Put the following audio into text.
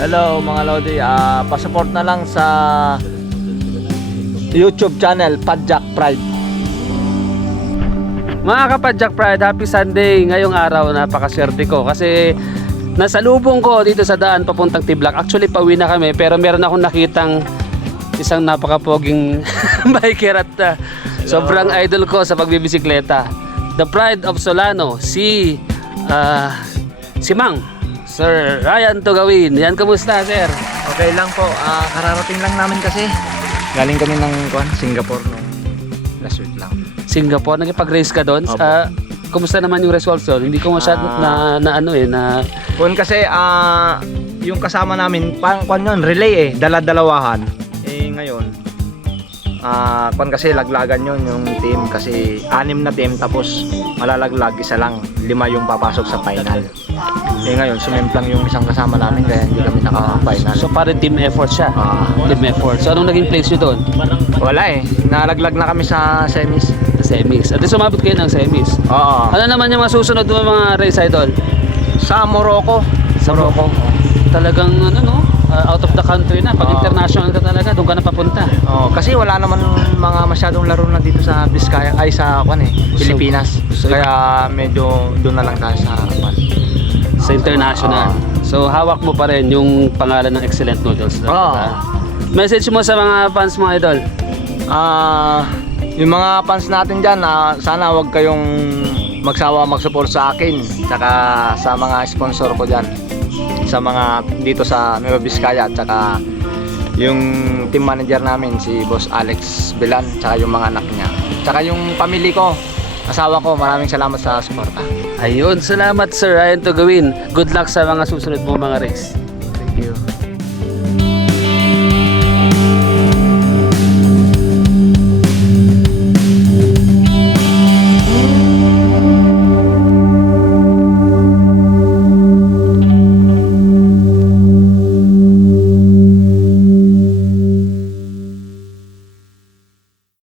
Hello mga Lodi, pasupport na lang sa YouTube channel Padjak Pride. Mga kapadjak Pride, happy Sunday. Ngayong araw napakaswerte ko kasi nasa lubong ko dito sa daan papuntang Tiblak. Actually pauwi na kami pero meron akong nakitang isang napakapoging biker at sobrang idol ko sa pagbibisikleta. The Pride of Solano, si Mang Sir Ryan Tugawin. Yan, kamusta sir? Okay lang po, kararating lang namin kasi galing kami ng Singapore nung last week lang. Singapore, nagipag-race ka doon? Opo. Kumusta naman yung results doon? Hindi ko masyado na Kung kasi yung kasama namin, parang yun, relay dala-dalawahan. Ngayon, kasi laglagan yun yung team kasi 6 na team tapos malalaglag isa lang, 5 yung papasok sa final. Ngayon, sumemplang yung isang kasama namin kaya hindi kami naka-final. So parang team effort siya. Team effort. So anong naging place nyo doon? Wala nalaglag na kami sa semis. Sa semis. At least sumabot kayo ng semis. Oo. Ano naman yung masusunod mo mga race idol? Sa Morocco. Sa Morocco. Talagang out of the country na. Pag international ka talaga, doon ka na papunta. Kasi wala naman mga masyadong laro na dito sa Vizcaya, sa Pilipinas. Kaya medyo doon na lang tayo sa international. So hawak mo pa rin yung pangalan ng Excellent Noodles. Message mo sa mga fans mo idol? Yung mga fans natin dyan, sana wag kayong magsawa mag-support sa akin tsaka sa mga sponsor ko dyan, sa mga dito sa Nueva Vizcaya, tsaka yung team manager namin si Boss Alex Belan, tsaka yung mga anak niya, tsaka yung family ko, asawa ko. Maraming salamat sa suporta. Ayun, salamat Sir Ryan Tugawin. Good luck sa mga susunod mo mga race. Thank you.